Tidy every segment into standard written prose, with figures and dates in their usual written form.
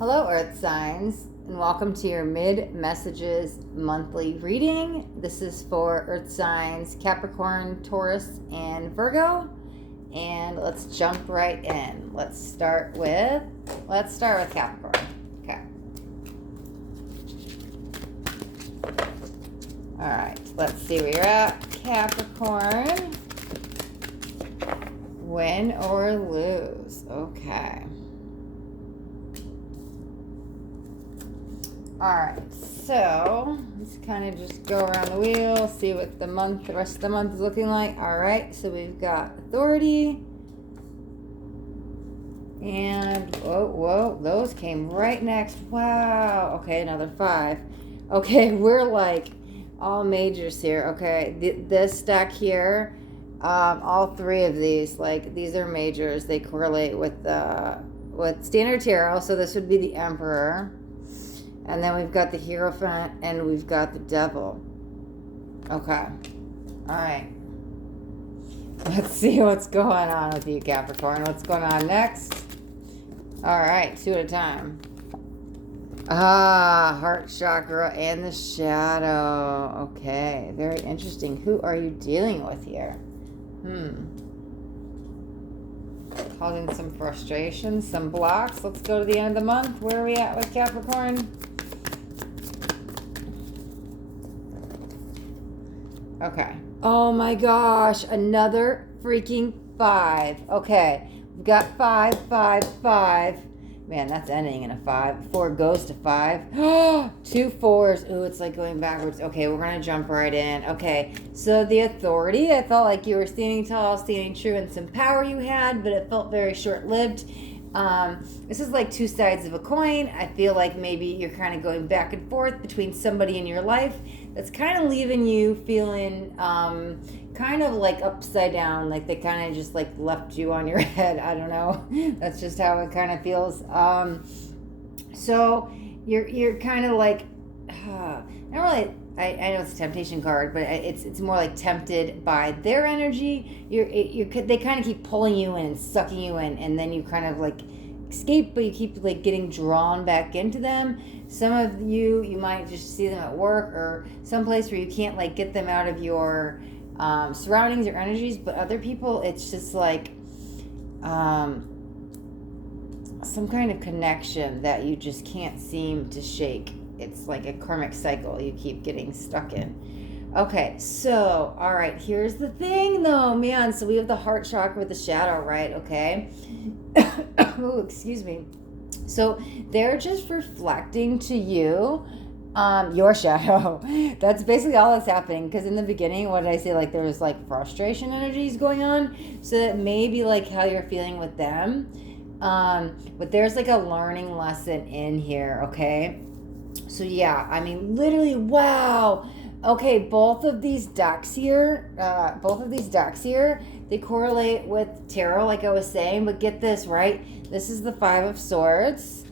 Hello, Earth signs, and welcome to your mid-messages monthly reading. This is for Earth signs Capricorn, Taurus, and Virgo. And let's jump right in. Let's start with Capricorn. Okay. All right. Let's see where you're at, Capricorn. Win or lose. Okay. Alright, so let's kind of just go around the wheel, see what the rest of the month is looking like. Alright, so we've got authority. And, whoa, those came right next. Wow. Okay, another 5. Okay, we're like all majors here. Okay, this deck here, all 3 of these, like, these are majors. They correlate with Standard Tarot, so this would be the Emperor. And then we've got the Hierophant, and we've got the Devil. Okay. All right. Let's see what's going on with you, Capricorn. What's going on next? All right, 2 at a time. Heart chakra and the shadow. Okay, very interesting. Who are you dealing with here? Causing some frustration, some blocks. Let's go to the end of the month. Where are we at with Capricorn? Okay. Oh my gosh, another freaking 5. Okay, we've got 5, 5, 5. Man, that's ending in a 5. 4 goes to 5. 2 4s. Ooh, it's like going backwards. Okay, we're going to jump right in. Okay, so the authority, I felt like you were standing tall, standing true, and some power you had, but it felt very short-lived. This is like 2 sides of a coin. I feel like maybe you're kind of going back and forth between somebody in your life that's kind of leaving you feeling kind of like upside down, like they kind of just like left you on your head. I don't know. That's just how it kind of feels. So you're kind of like, not really. I know it's a temptation card, but it's more like tempted by their energy. They kind of keep pulling you in and sucking you in, and then you kind of like escape, but you keep like getting drawn back into them. Some of you might just see them at work or someplace where you can't like get them out of your surroundings or energies, but other people, it's just like some kind of connection that you just can't seem to shake. It's like a karmic cycle you keep getting stuck in. Okay, so, all right, here's the thing though, man. So we have the heart chakra with the shadow, right? Okay. Oh, excuse me. So they're just reflecting to you your shadow. That's basically all that's happening, because in the beginning, what did I say? Like there was like frustration energies going on. So that may be like how you're feeling with them. But there's like a learning lesson in here, okay? So yeah, I mean, literally, wow. Okay, both of these decks here, they correlate with tarot, like I was saying, but get this, right? This is the 5 of Swords,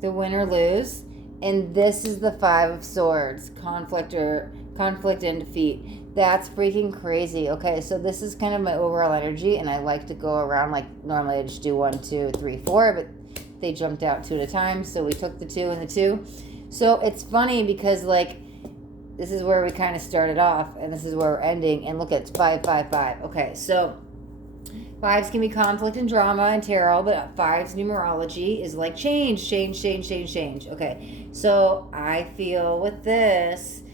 the win or lose, and this is the 5 of Swords, conflict and defeat. That's freaking crazy. Okay, so this is kind of my overall energy, and I like to go around, like normally I just do 1, 2, 3, 4, but they jumped out 2 at a time, so we took the 2 and the 2. So it's funny because like this is where we kind of started off, and this is where we're ending, and look, it's 5, 5, 5. Okay, so 5s can be conflict and drama and tarot, but 5's numerology is like change. Okay, so I feel with this,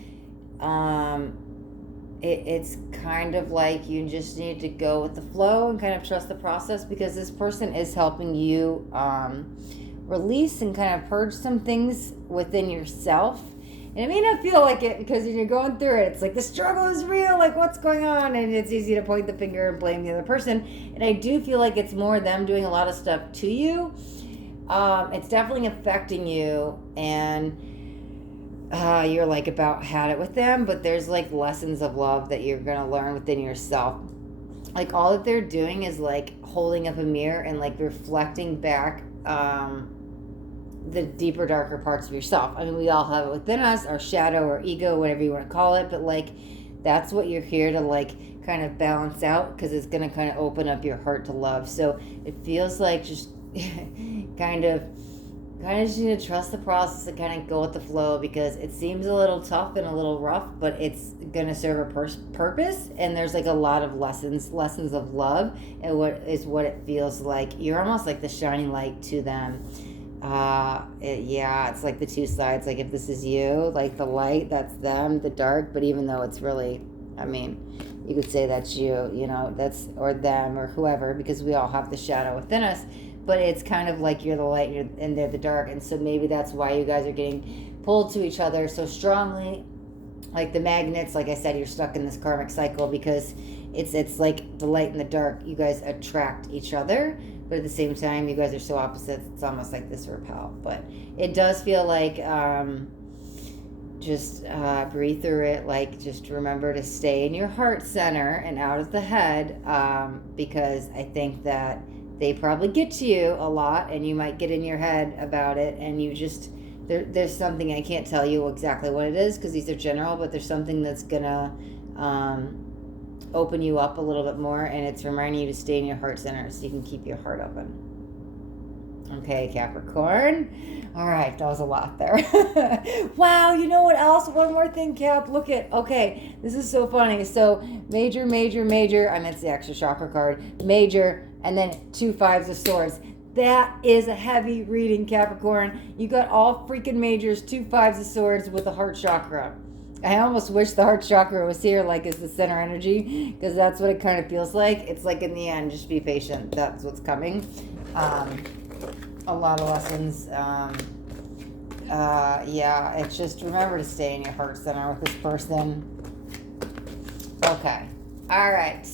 it's kind of like you just need to go with the flow and kind of trust the process, because this person is helping you release and kind of purge some things within yourself. And it may not feel like it, because when you're going through it, it's like the struggle is real, like what's going on, and it's easy to point the finger and blame the other person. And I do feel like it's more them doing a lot of stuff to you. It's definitely affecting you, and you're like about had it with them, but there's like lessons of love that you're gonna learn within yourself. Like all that they're doing is like holding up a mirror and like reflecting back the deeper, darker parts of yourself. I mean, we all have it within us, our shadow or ego, whatever you want to call it, but like that's what you're here to like kind of balance out, because it's going to kind of open up your heart to love. So it feels like just kind of kind of just need to trust the process and kind of go with the flow, because it seems a little tough and a little rough, but it's going to serve a purpose. And there's like a lot of lessons of love, and what it feels like. You're almost like the shining light to them. It's like the two sides. Like if this is you, like the light, that's them, the dark. But even though it's really, I mean, you could say that's you, that's, or them, or whoever, because we all have the shadow within us. But it's kind of like you're the light and they're the dark. And so maybe that's why you guys are getting pulled to each other so strongly. Like the magnets, like I said, you're stuck in this karmic cycle, because it's like the light and the dark. You guys attract each other, but at the same time, you guys are so opposites. It's almost like this repel. But it does feel like just breathe through it. Like just remember to stay in your heart center and out of the head, because I think that they probably get to you a lot, and you might get in your head about it, and you just there's something, I can't tell you exactly what it is because these are general, but there's something that's gonna open you up a little bit more, and it's reminding you to stay in your heart center so you can keep your heart open. Okay, Capricorn. All right, that was a lot there. Wow, you know what else? One more thing, Cap. Look at, okay, this is so funny. So major, I mean, it's the extra chakra card. Major, and then 2 5s of swords. That is a heavy reading, Capricorn. You got all freaking majors, 2 5s of swords with the heart chakra. I almost wish the heart chakra was here, like as the center energy, because that's what it kind of feels like. It's like in the end, just be patient. That's what's coming. A lot of lessons. It's just remember to stay in your heart center with this person. Okay. All right.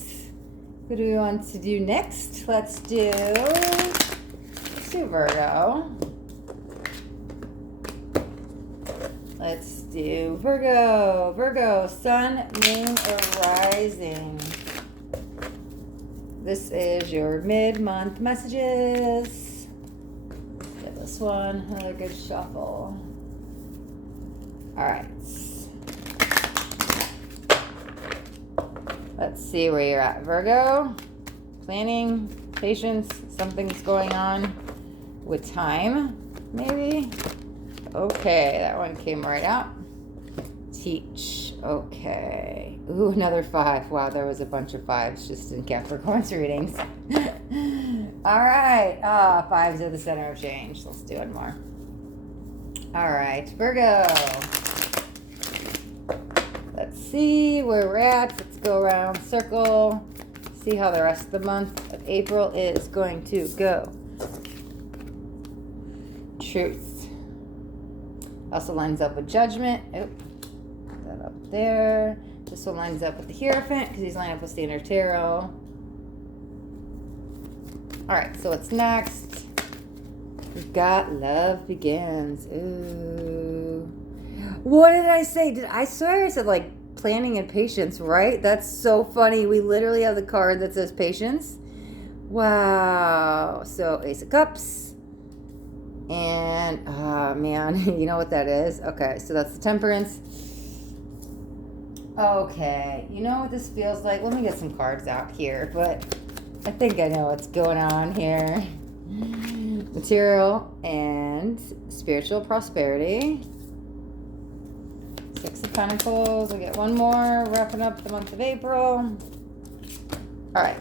What do we want to do next? Let's do Virgo. Let's do Virgo. Virgo, sun, moon, or rising. This is your mid-month messages. Get this one, another good shuffle. All right. Let's see where you're at, Virgo. Planning, patience, something's going on with time, maybe. Okay, that one came right out. Teach. Okay. Ooh, another 5. Wow, there was a bunch of 5s just in Capricorn's readings. All right. 5s are the center of change. Let's do one more. All right, Virgo. Let's see where we're at. Let's go around circle. See how the rest of the month of April is going to go. Truth. Also lines up with Judgment. Oop. Put that up there. This one lines up with the Hierophant because he's lined up with Standard Tarot. Alright, so what's next? We've got Love Begins. Ooh. What did I say? I swear I said like planning and patience, right? That's so funny. We literally have the card that says patience. Wow. So Ace of Cups. And, man, you know what that is? Okay, so that's the Temperance. Okay, you know what this feels like? Let me get some cards out here, but I think I know what's going on here. Material and spiritual prosperity. 6 of Pentacles. We'll get one more, wrapping up the month of April. All right.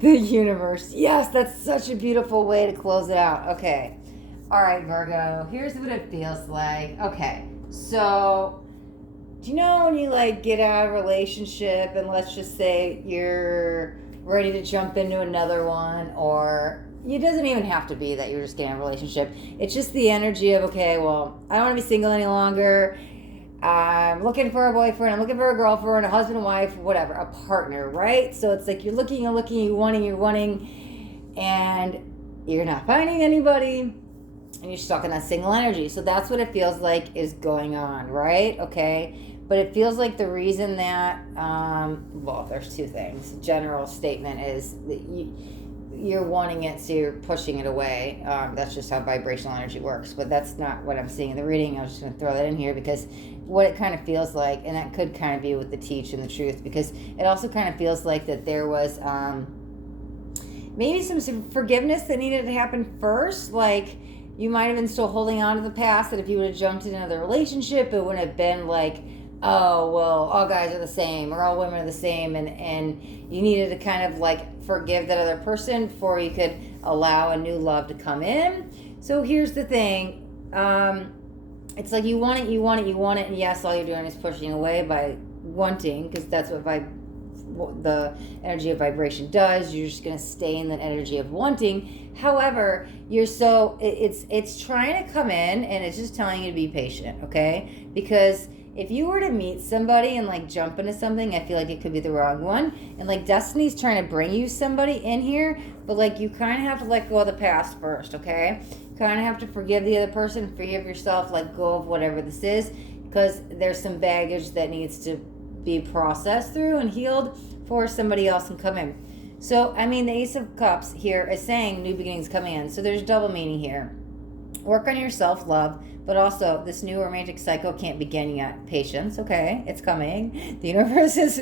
The universe. Yes, that's such a beautiful way to close it out. Okay. All right, Virgo. Here's what it feels like. Okay. So, do you know when you like get out of a relationship and let's just say you're ready to jump into another one, or it doesn't even have to be that you're just getting a relationship. It's just the energy of, okay, well, I don't want to be single any longer. I'm looking for a boyfriend, I'm looking for a girlfriend, a husband and wife, whatever, a partner, right? So it's like you're looking, you're wanting, and you're not finding anybody, and you're stuck in that single energy. So that's what it feels like is going on, right? Okay. But it feels like the reason that, well, there's 2 things. General statement is that you're wanting it, so you're pushing it away. That's just how vibrational energy works. But that's not what I'm seeing in the reading. I was just going to throw that in here because what it kind of feels like, and that could kind of be with the teach and the truth, because it also kind of feels like that there was maybe some forgiveness that needed to happen first. Like you might have been still holding on to the past, that if you would have jumped in another relationship, it wouldn't have been like, oh, well, all guys are the same or all women are the same, and you needed to kind of like forgive that other person before you could allow a new love to come in. So here's the thing. It's like you want it, and yes, all you're doing is pushing away by wanting, because that's what the energy of vibration does. You're just going to stay in that energy of wanting. However, it's trying to come in, and it's just telling you to be patient, okay? Because if you were to meet somebody and like jump into something, I feel like it could be the wrong one. And like Destiny's trying to bring you somebody in here, but like you kind of have to let go of the past first, okay? Kind of have to forgive the other person, forgive yourself, let go of whatever this is, because there's some baggage that needs to be processed through and healed before somebody else can come in. So, I mean, the Ace of Cups here is saying new beginnings coming in. So there's double meaning here. Work on your self-love, but also this new romantic cycle can't begin yet. Patience, okay? It's coming. The universe is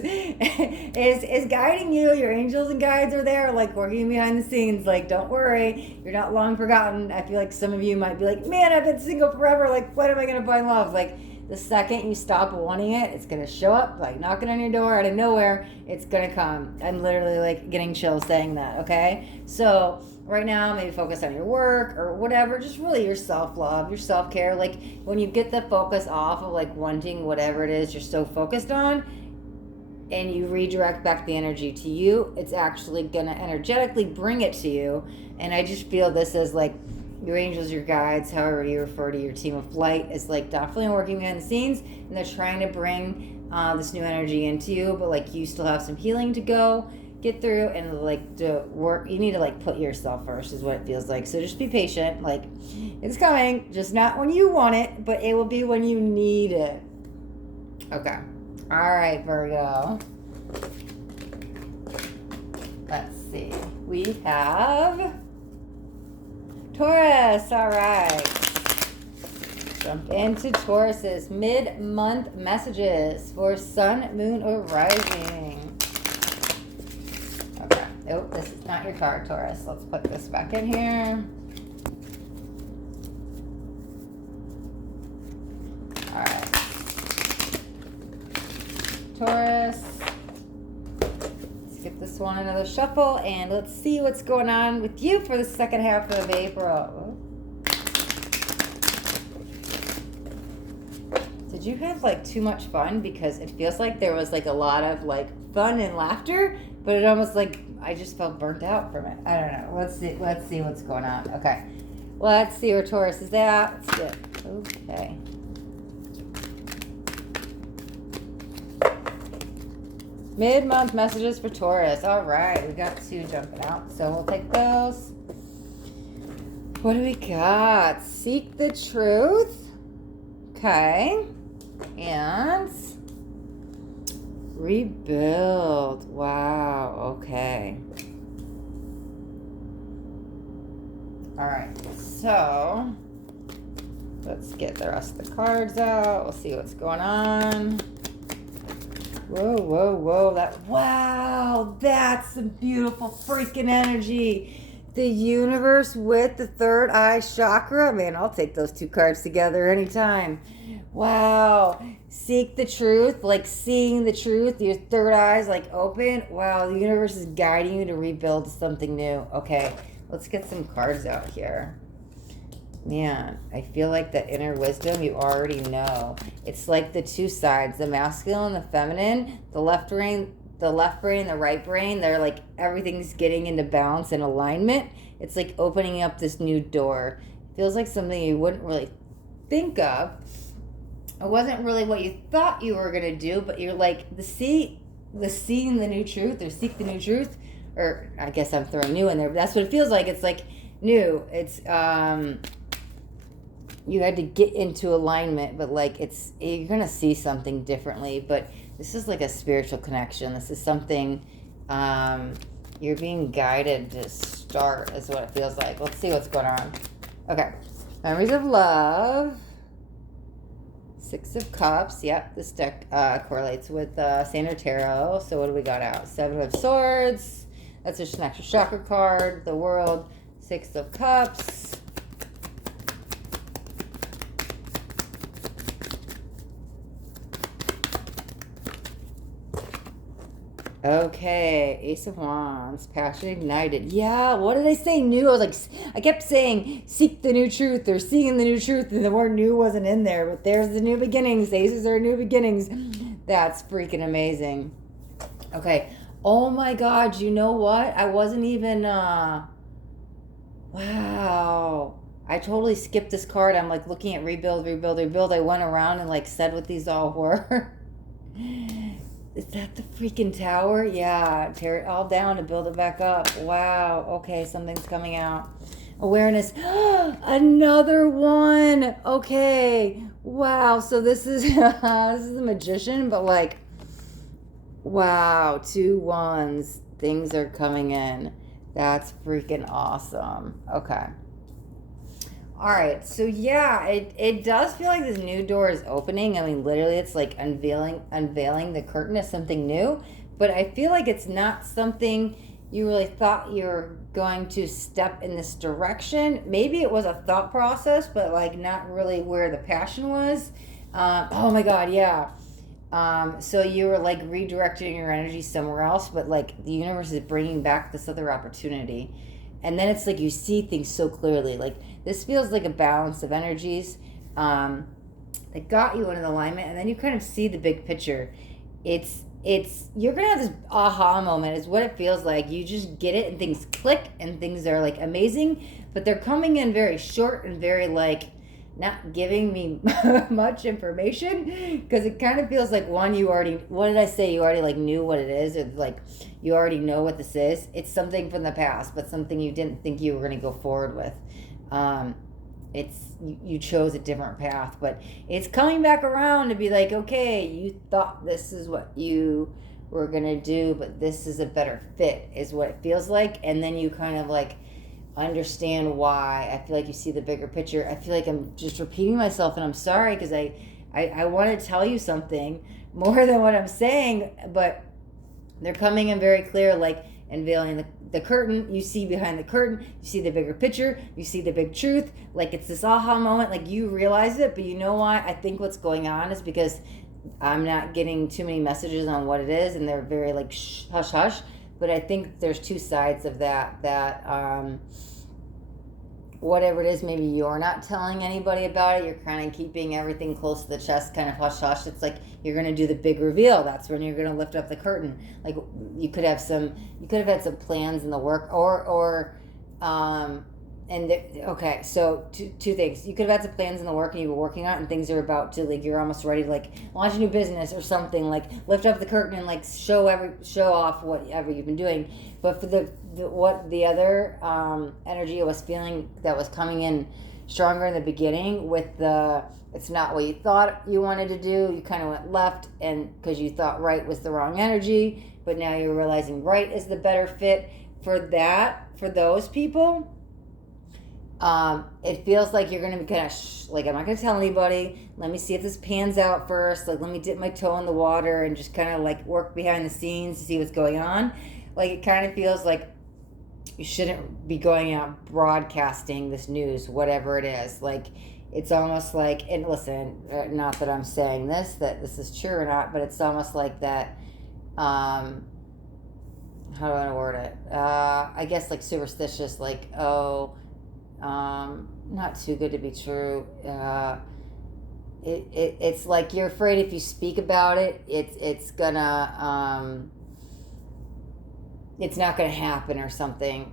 guiding you. Your angels and guides are there, like working behind the scenes. Like, don't worry, you're not long forgotten. I feel like some of you might be like, man, I've been single forever. Like, when am I gonna find love? Like, the second you stop wanting it, it's gonna show up, like knocking on your door out of nowhere. It's gonna come. I'm literally like getting chills saying that, okay? So right now, maybe focus on your work or whatever, just really your self-love, your self-care. Like when you get the focus off of like wanting whatever it is you're so focused on, and you redirect back the energy to you, it's actually gonna energetically bring it to you. And I just feel this as like your angels, your guides, however you refer to your team of light, is like definitely working behind the scenes, and they're trying to bring this new energy into you, but like you still have some healing to get through, and like to work. You need to like put yourself first, is what it feels like. So just be patient. Like it's coming, just not when you want it, but it will be when you need it. Okay. All right, Virgo. Let's see. We have Taurus. All right. Jump into Taurus's mid-month messages for Sun, Moon, or Rising. Okay. Oh, this is not your card, Taurus. Let's put this back in here. All right. Taurus. Let's give this one another shuffle, and let's see what's going on with you for the second half of April. Did you have like too much fun? Because it feels like there was like a lot of like fun and laughter, but it almost like I just felt burnt out from it. I don't know. Let's see what's going on. Okay. Let's see where Taurus is at. Let's get, okay. Mid-month messages for Taurus. All right. We got two jumping out, so we'll take those. What do we got? Seek the truth. Okay. And rebuild. Wow. Okay. All right. So let's get the rest of the cards out. We'll see what's going on. Whoa, whoa, whoa. Wow, that's some beautiful freaking energy. The universe with the third eye chakra. Man, I'll take those two cards together anytime. Wow. Seek the truth, like seeing the truth, your third eye's like open. Wow, the universe is guiding you to rebuild something new. Okay, let's get some cards out here. Man, I feel like the inner wisdom you already know. It's like the two sides, the masculine, the feminine, the left brain, the right brain. They're like everything's getting into balance and alignment. It's like opening up this new door. It feels like something you wouldn't really think of. It wasn't really what you thought you were gonna do, but you're like the seeing the new truth, or seek the new truth, or I guess I'm throwing new in there, but that's what it feels like. It's like new. It's you had to get into alignment, but like you're gonna see something differently. But this is like a spiritual connection. This is something you're being guided to start, is what it feels like. Let's see what's going on. Okay, memories of love. Six of Cups. Yep, this deck correlates with Standard Tarot. So what do we got out? Seven of Swords. That's just an extra chakra card. The World. Six of Cups. Okay, Ace of Wands, passion ignited. Yeah, what did I say? New. I was like, I kept saying, seek the new truth or seeing the new truth, and the word new wasn't in there. But there's the new beginnings. Aces are new beginnings. That's freaking amazing. Okay. Oh my God, you know what? I wasn't even, wow. I totally skipped this card. I'm like looking at rebuild, rebuild, rebuild. I went around and like said what these all were. Is that the freaking tower? Yeah, tear it all down to build it back up. Wow. Okay, something's coming out. Awareness. Another one. Okay. Wow. So this is this is the magician, but like, wow, 2 ones. Things are coming in. That's freaking awesome. Okay. All right, so yeah, it does feel like this new door is opening. I mean, literally, it's like unveiling the curtain of something new. But I feel like it's not something you really thought you were going to step in this direction. Maybe it was a thought process, but like not really where the passion was. Oh my God, yeah. So you were like redirecting your energy somewhere else, but like the universe is bringing back this other opportunity. And then it's like you see things so clearly. Like this feels like a balance of energies that got you into alignment, and then you kind of see the big picture. It's you're gonna have this aha moment is what it feels like. You just get it and things click and things are like amazing, but they're coming in very short and very like not giving me much information, because it kind of feels like one, you already, what did I say, you already like knew what it is, or like you already know what this is. It's something from the past, but something you didn't think you were going to go forward with. It's you chose a different path, but it's coming back around to be like, okay, you thought this is what you were going to do, but this is a better fit is what it feels like. And then you kind of like understand why. I feel like you see the bigger picture. I feel like I'm just repeating myself, and I'm sorry, because I want to tell you something more than what I'm saying, but they're coming in very clear, like unveiling the curtain. You see behind the curtain, you see the bigger picture, you see the big truth. Like it's this aha moment, like you realize it, but you know why? I think what's going on is because I'm not getting too many messages on what it is, and they're very like hush hush. But I think there's 2 sides of that whatever it is, maybe you're not telling anybody about it. You're kind of keeping everything close to the chest, kind of hush hush. It's like you're going to do the big reveal. That's when you're going to lift up the curtain. Like you could have had some plans in the work, okay, so two things. You could have had some plans in the work and you were working on it, and things are about to, like, you're almost ready to like launch a new business or something, like lift up the curtain and like show off whatever you've been doing. But for the other energy I was feeling that was coming in stronger in the beginning with it's not what you thought you wanted to do. You kind of went left, and because you thought right was the wrong energy, but now you're realizing right is the better fit for those people. It feels like you're going to be kind of like, I'm not going to tell anybody. Let me see if this pans out first. Like, let me dip my toe in the water and just kind of like work behind the scenes to see what's going on. Like, it kind of feels like you shouldn't be going out broadcasting this news, whatever it is. Like, it's almost like, and listen, not that I'm saying that this is true or not, but it's almost like that, how do I want to word it? I guess like superstitious, like, not too good to be true. It's like you're afraid if you speak about it, it's not gonna happen or something.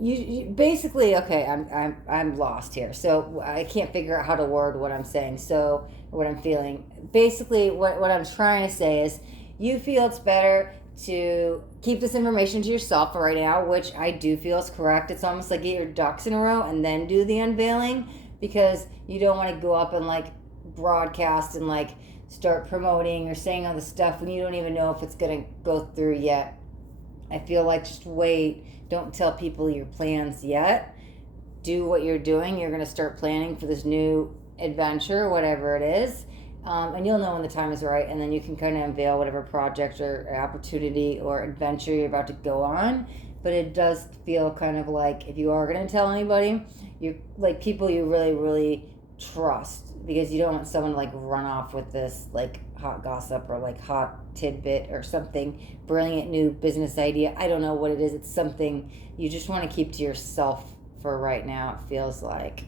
You basically, okay. I'm lost here, so I can't figure out how to word what I'm saying. So what I'm feeling, basically, what I'm trying to say is, you feel it's better to keep this information to yourself for right now, which I do feel is correct. It's almost like get your ducks in a row and then do the unveiling, because you don't want to go up and like broadcast and like start promoting or saying all the stuff when you don't even know if it's going to go through yet. I feel like just wait. Don't tell people your plans yet. Do what you're doing. You're going to start planning for this new adventure, whatever it is. And you'll know when the time is right, and then you can kind of unveil whatever project or opportunity or adventure you're about to go on. But it does feel kind of like, if you are going to tell anybody, you're like people you really, really trust, because you don't want someone to like run off with this like hot gossip or like hot tidbit or something, brilliant new business idea. I don't know what it is. It's something you just want to keep to yourself for right now, it feels like.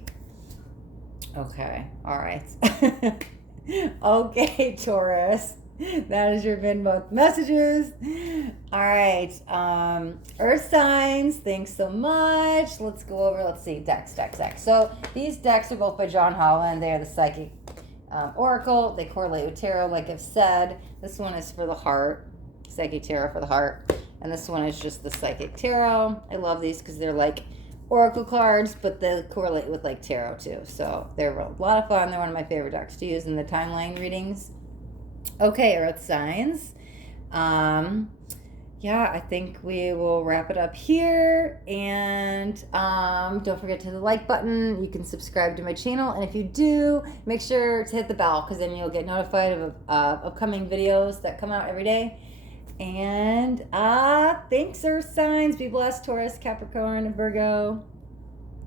Okay, all right. Okay, Taurus. That has been both messages. All right. Earth signs, thanks so much. Let's go over, let's see, decks. So these decks are both by John Holland. They are the Psychic Oracle. They correlate with tarot, like I've said. This one is for the heart, Psychic Tarot for the heart. And this one is just the Psychic Tarot. I love these because they're like Oracle cards, but they correlate with like tarot too. So they're a lot of fun. They're one of my favorite decks to use in the timeline readings. Okay, Earth signs. Yeah, I think we will wrap it up here. And don't forget to hit the like button. You can subscribe to my channel. And if you do, make sure to hit the bell, because then you'll get notified of upcoming videos that come out every day. And thanks, Earth signs. Be blessed, Taurus, Capricorn, and Virgo.